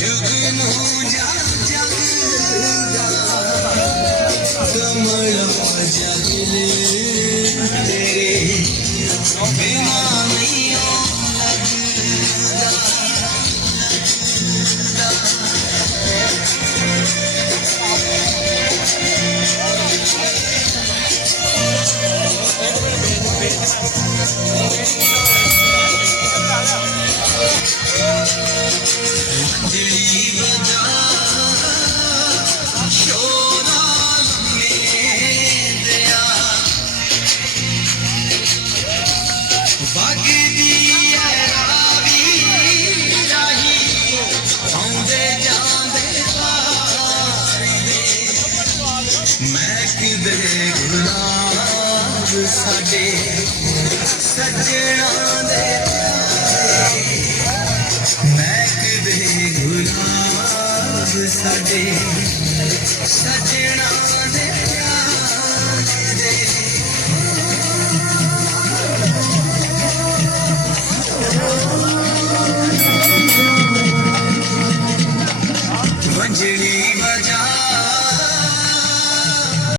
जुगनू जा जगदा कमल जगले तेरे बिना नहीं लगदा। दिली बजा शोरा मेरिया वगदी है रावी राही आउंदे जांदे महकदे गुलाब साडे सजना दे महकदे गुलाब साडे सजना दे